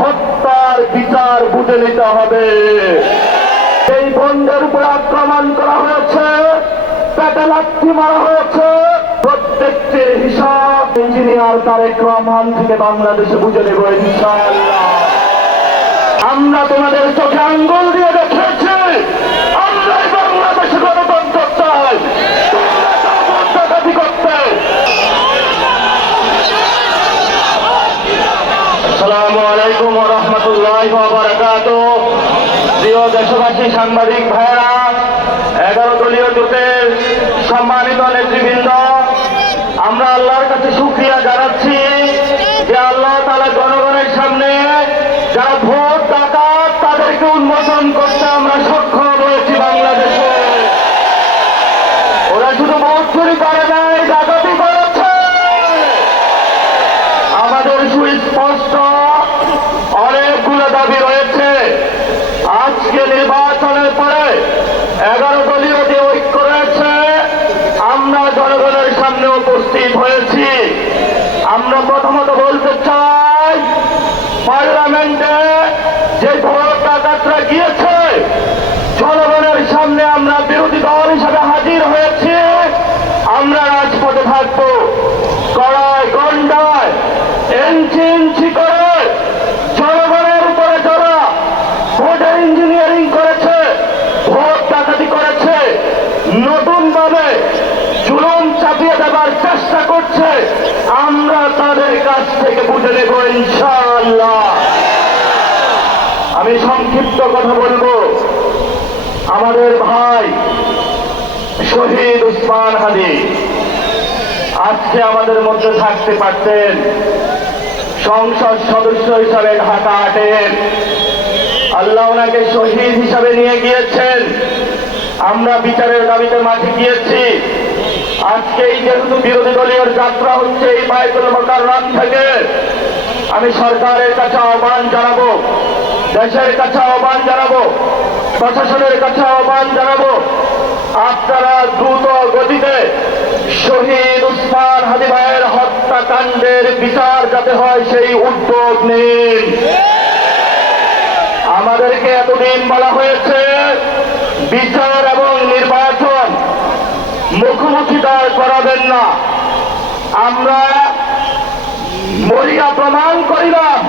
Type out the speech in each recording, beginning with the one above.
হত্যার বিচার বুঝে নিতে হবে। এই বন্ধের উপর আক্রমণ করা হয়েছে, পেটে লাথি মারা হয়েছে, প্রত্যেকটির হিসাব ইঞ্জিনিয়ার তারেক রহমান থেকে বাংলাদেশে বুঝে নেব ইনশাআল্লাহ। আমরা তোমাদের চোখে আঙ্গুল দিয়ে দেখিয়েছি আমরাই বাংলাদেশে গণতন্ত্র চাই, করতে। আসসালামু আলাইকুম ওয়া রাহমাতুল্লাহি ওয়া বারাকাতুহু। প্রিয় দেশবাসী, সাংবাদিক ভাইয়েরা, 11 দলীয় জোটের সম্মানিত নেতৃবৃন্দ, আমরা আল্লাহর কাছে শুকরিয়া জানাচ্ছি যে আল্লাহ তাআলা জনগণের সামনে যারা ভোট ডাকাত তাদেরকে উন্মোচন করতে আমরা সক্ষম হয়েছি। বাংলাদেশে ওরা শুধু ভোট চুরি করে নাই, ডাকাতি করেছে। আমাদের সুস্পষ্ট অনেকগুলো দাবি রয়েছে। আজকে নির্বাচনের পরে 11 দলীয় যে ঐক্য রয়েছে, আমরা জনগণের সামনে উপস্থিত হয়েছি। আমরা প্রথমত বলতে চাই, পার্লামেন্টে যে ভোট ডাকাতরা গিয়েছে, জনগণের সামনে আমরা বিরোধী দল হিসাবে হাজির হয়েছি। আমরা রাজপথে থাকবো, কড়ায় গন্ডায় ইঞ্চি ইঞ্চি করে জনগণের উপরে যারা ভোটে ইঞ্জিনিয়ারিং করেছে, ভোট ডাকাতি করেছে, নতুন ভাবে জুলুম চাপিয়ে দেবার চেষ্টা করছে, আমরা তাদের কাছ থেকে বুঝে নেব ইনশাআল্লাহ। আমি সংক্ষিপ্ত কথা বলবো। আমাদের ভাই শহীদ উসমান হাদি আজকে আমাদের মধ্যে থাকতে পারতেন, সংসদ সদস্য হিসাবে ঢাকা 8-এর। আল্লাহ ওনাকে শহীদ হিসাবে নিয়ে গিয়েছেন। আমরা বিচারের দাবিতে মাঠে গিয়েছি। আজকে এই যেহেতু বিরোধী দলীয় যাত্রা হচ্ছে এই বায়তুল মুকাররম থেকে, আমি সরকারের কাছে আহ্বান জানাবো, দেশের কাছে আহ্বান জানাবো, প্রশাসনের কাছে আহ্বান জানাবো, আপনারা দ্রুত গতিতে শহীদ উসমান হাদি ভাইয়ের হত্যাকাণ্ডের বিচার যাতে হয় সেই উদ্যোগ নিন। আমাদেরকে এতদিন বলা হয়েছে বিচার এবং নির্বাচন মুখোমুখি দাঁড় করাবেন না। আমরা মরিয়া প্রমাণ করিলাম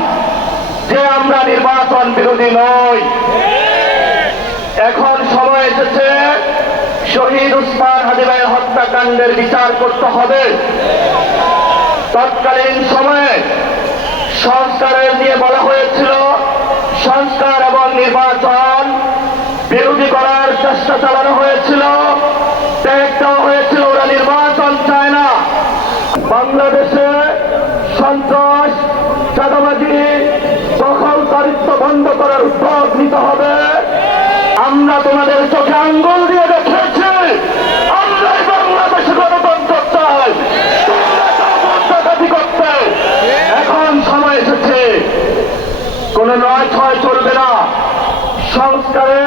যে আমরা নির্বাচন বিরোধী নই। এখন সময় এসেছে শহীদ উসমান হাদি ভাইয়ের হত্যাকাণ্ডের বিচার করতে হবে। তৎকালীন সময়ে সংস্কারের নিয়ে বলা হয়েছিল, সংস্কার এবং নির্বাচন বিরোধী করার চেষ্টা চালানো হয়েছিল, ট্যাগ দেওয়া হয়েছিল, ওরা নির্বাচন চায় না। বাংলাদেশে সন্ত্রাস, চাঁদাবাজি, দখলদারিত্ব বন্ধ করার উদ্যোগ নিতে হবে। আমরা তোমাদের চোখে আঙ্গুল দিয়ে দেখিয়েছি আমরাই বাংলাদেশে গণতন্ত্র চাই, করতে। এখন সময় এসেছে, কোন 9-6 চলবে না। সংস্কারে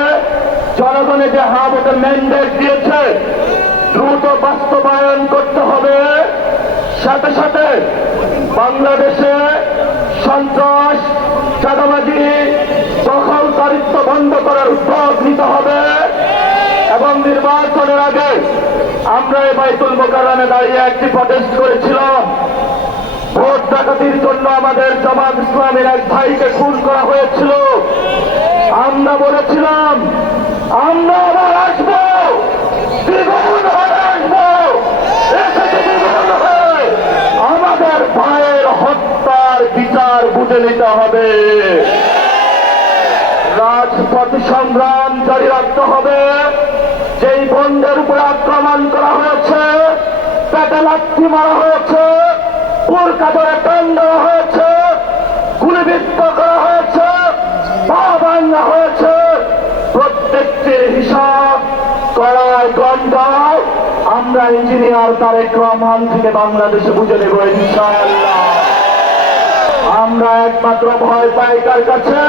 জনগণে যে হাতে ম্যান্ডেট দিয়েছে দ্রুত বাস্তবায়ন করতে হবে। সাথে সাথে বাংলাদেশে সন্ত্রাস, চাঁদাবাজি, দখলদারিত্ব বন্ধ করার উদ্যোগ নিতে হবে। এবং নির্বাচনের আগে আমরা এই বায়তুল মুকাররমে দাঁড়িয়ে একটি প্রটেস্ট করেছিলাম। ভোট ডাকাতির জন্য আমাদের জামাত ইসলামের এক ভাইকে খুন করা হয়েছিল। আমরা বলেছিলাম আমরা আবার আসবো, দ্বিগুণ হয়ে আসবো, আমাদের ভাইয়ের হত্যার বিচার বুঝে নিতে হবে। রাজপথ সংগ্রাম জারি রাখতে হবে। যেই বন্ধের উপর আক্রমণ করা হয়েছে, পেটে লাথি মারা হয়েছে, বোরকা ধরে টান দেওয়া হয়েছে, গুলিবিদ্ধ করা হয়েছে, পা ভাঙা হয়েছে, প্রত্যেকটির হিসাব কড়ায় গন্ডায় আমরা ইঞ্জিনিয়ার তারেক রহমান থেকে বাংলাদেশে বুঝে নেব ইনশাআল্লাহ। আমরা একমাত্র ভয় পাই কার কাছে?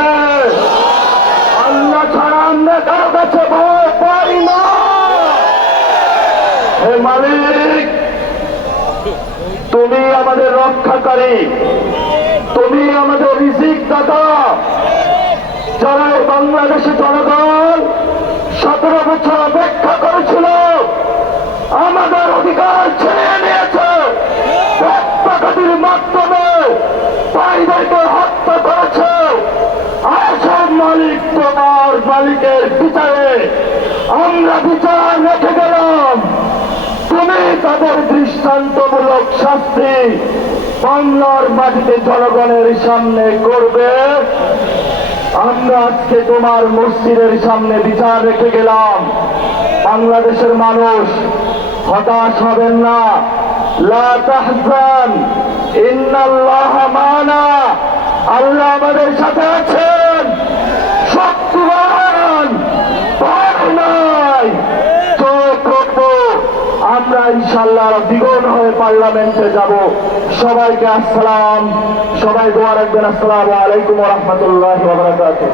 আল্লাহ ছাড়া আমরা কারো কাছে ভয় পাই না। হে মালিক, তুমি আমাদের রক্ষাকারী, তুমি আমাদের রিজিক অভিজ্ঞতা, যারা এই বাংলাদেশে জনগণ 17 বছর অপেক্ষা করেছিল, আমাদের অধিকার ছিনিয়ে নিয়েছে, রক্তপাতের মাধ্যমে ভাইদেরকে হত্যা করেছে। আসল মালিক তোমার মালিকের বিচারে আমরা বিচার রেখে গেলাম, তুমি তাদের দৃষ্টান্তমূলক শাস্তি বাংলার মাটিতে জনগণের সামনে করবে। আমরা আজকে তোমার মসজিদের সামনে বিচার রেখে গেলাম। বাংলাদেশের মানুষ হতাশ হবেন না, লা তাহজান ইন্নাল্লাহা মানা, আল্লাহ আমাদের সাথে আছেন, শক্তিমান, ভয় নাই। চোখ রাখবো, আমরা ইনশাআল্লাহ দ্বিগুণ হয়ে পার্লামেন্টে যাব। সবাইকে আসসালাম, সবাই দোয়া রাখবেন। আসসালামু আলাইকুম ওয়া রাহমাতুল্লাহি ওয়া বারাকাতুহু।